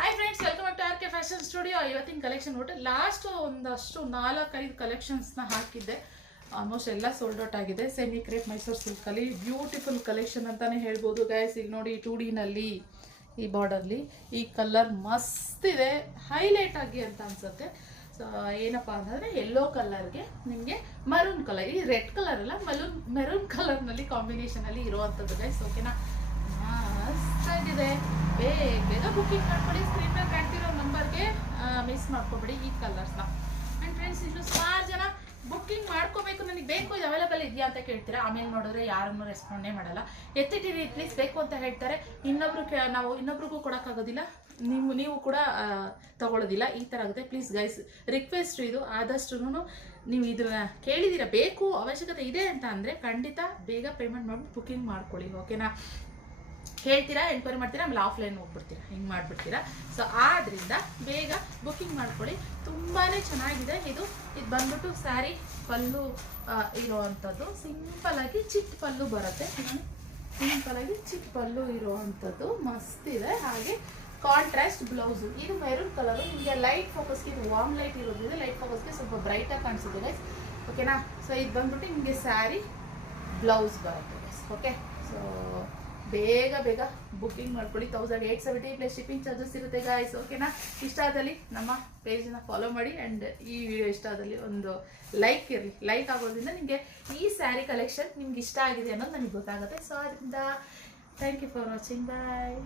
Hi friends, welcome back to R K fashion studio. ಇವತ್ತಿನ collection ನೋಡ್ರಿ, last ಒಂದಷ್ಟು 4-5 ಕಲೆಕ್ಷನ್ಸ್ನ ಹಾಕಿದ್ದೆ. ಆಲ್ಮೋಸ್ಟ್ ಎಲ್ಲ ಸೋಲ್ಡ್ ಔಟ್ ಆಗಿದೆ. ಸೆಮಿ ಕ್ರೇಪ್ ಮೈಸೂರು ಸಿಲ್ಕಲ್ಲಿ ಬ್ಯೂಟಿಫುಲ್ ಕಲೆಕ್ಷನ್ ಅಂತಾನೆ ಹೇಳ್ಬೋದು ಗೈಸ್. ಈಗ ನೋಡಿ, 2D ನಲ್ಲಿ ಈ ಬಾರ್ಡರ್ಲಿ ಈ ಕಲರ್ ಮಸ್ತ್ ಇದೆ, ಹೈಲೈಟ್ ಆಗಿ ಅಂತ ಅನ್ಸುತ್ತೆ. ಸೊ ಏನಪ್ಪಾ ಅಂತಂದ್ರೆ, ಯೆಲ್ಲೋ ಕಲರ್ಗೆ ನಿಮಗೆ ಮರೂನ್ ಕಲರ್, ಈ ರೆಡ್ ಕಲರ್ ಅಲ್ಲ, ಮೆರೂನ್ ಕಲರ್ನಲ್ಲಿ ಕಾಂಬಿನೇಷನ್ ಅಲ್ಲಿ ಇರುವಂಥದ್ದು ಗೈಸ್. ಓಕೆನಾ, ಮಸ್ತಾಗಿದೆ. ಬೇಗ ಬುಕ್ಕಿಂಗ್ ಮಾಡ್ಕೊಳ್ಳಿ. ಸ್ಕ್ರೀನ್ ಮೇಲೆ ಕಾಣ್ತಿರೋ ನಂಬರ್ಗೆ ಮಿಸ್ ಮಾಡ್ಕೊಬೇಡಿ ಈ ಕಲರ್ಸ್ನ. ಆ್ಯಂಡ್ ಫ್ರೆಂಡ್ಸ್, ಇನ್ನು ಸುಮಾರು ಜನ ಬುಕ್ಕಿಂಗ್ ಮಾಡ್ಕೋಬೇಕು, ನನಗೆ ಬೇಕು, ಇದು ಅವೈಲೇಬಲ್ ಇದೆಯಾ ಅಂತ ಕೇಳ್ತೀರಾ. ಆಮೇಲೆ ನೋಡಿದ್ರೆ ಯಾರನ್ನು ರೆಸ್ಪಾಂಡೇ ಮಾಡಲ್ಲ. ಎತ್ತಿಟ್ಟಿರಿ ಪ್ಲೀಸ್ ಬೇಕು ಅಂತ ಹೇಳ್ತಾರೆ. ನಾವು ಇನ್ನೊಬ್ರಿಗೂ ಕೊಡೋಕ್ಕಾಗೋದಿಲ್ಲ, ನೀವು ಕೂಡ ತಗೊಳ್ಳೋದಿಲ್ಲ. ಈ ಥರ ಆಗುತ್ತೆ. ಪ್ಲೀಸ್ ಗೈಸ್, ರಿಕ್ವೆಸ್ಟ್ ಇದು. ಆದಷ್ಟು ನೀವು ಇದನ್ನ ಕೇಳಿದ್ದೀರಾ, ಬೇಕು ಅವಶ್ಯಕತೆ ಇದೆ ಅಂತ ಅಂದರೆ ಖಂಡಿತ ಬೇಗ ಪೇಮೆಂಟ್ ಮಾಡ್ಬಿಟ್ಟು ಬುಕ್ಕಿಂಗ್ ಮಾಡ್ಕೊಳ್ಳಿ. ಓಕೆನಾ, ಹೇಳ್ತೀರಾ, ಎನ್ಕ್ವೈರಿ ಮಾಡ್ತೀರಾ, ಆಮೇಲೆ ಆಫ್ಲೈನ್ ಹೋಗ್ಬಿಡ್ತೀರಾ, ಹಿಂಗೆ ಮಾಡಿಬಿಡ್ತೀರಾ. ಸೊ ಆದ್ದರಿಂದ ಬೇಗ ಬುಕ್ಕಿಂಗ್ ಮಾಡ್ಕೊಳ್ಳಿ. ತುಂಬಾ ಚೆನ್ನಾಗಿದೆ ಇದು ಬಂದ್ಬಿಟ್ಟು ಸ್ಯಾರಿ ಪಲ್ಲು ಇರೋವಂಥದ್ದು. ಸಿಂಪಲಾಗಿ ಚಿಕ್ಕ ಪಲ್ಲು ಬರುತ್ತೆ. ಸಿಂಪಲಾಗಿ ಚಿಕ್ಕ ಪಲ್ಲು ಇರೋವಂಥದ್ದು ಮಸ್ತ್ ಇದೆ. ಹಾಗೆ ಕಾಂಟ್ರಾಸ್ಟ್ ಬ್ಲೌಸು. ಇದು ಮೆರೂನ್ ಕಲರು. ನಿಮಗೆ ಲೈಟ್ ಫೋಕಸ್ಗೆ, ಇದು ವಾರ್ಮ್ ಲೈಟ್ ಇರೋದ್ರಿಂದ ಲೈಟ್ ಫೋಕಸ್ಗೆ ಸ್ವಲ್ಪ ಬ್ರೈಟಾಗಿ ಕಾಣಿಸುತ್ತೆ ಗೈಸ್. ಓಕೆನಾ, ಸೊ ಇದು ಬಂದ್ಬಿಟ್ಟು ನಿಮಗೆ ಸ್ಯಾರಿ ಬ್ಲೌಸ್ ಬರುತ್ತೆ ಗೈಸ್. ಓಕೆ, ಸೊ ಬೇಗ ಬುಕ್ಕಿಂಗ್ ಮಾಡ್ಕೊಳ್ಳಿ. 1870 ಪ್ಲಸ್ ಶಿಪ್ಪಿಂಗ್ ಚಾರ್ಜಸ್ ಇರುತ್ತೆ ಗಾಯ್ಸ್. ಓಕೆನಾ, ಇಷ್ಟ ಆದಲ್ಲಿ ನಮ್ಮ ಪೇಜ್ನ ಫಾಲೋ ಮಾಡಿ. ಆ್ಯಂಡ್ ಈ ವಿಡಿಯೋ ಇಷ್ಟ ಆದಲ್ಲಿ ಒಂದು ಲೈಕ್ ಇರಲಿ. ಲೈಕ್ ಆಗೋದ್ರಿಂದ ನಿಮಗೆ ಈ ಸ್ಯಾರಿ ಕಲೆಕ್ಷನ್ ನಿಮ್ಗೆ ಇಷ್ಟ ಆಗಿದೆ ಅನ್ನೋದು ನನಗೆ ಗೊತ್ತಾಗುತ್ತೆ. ಸೊ ಅದರಿಂದ thank you for watching. Bye.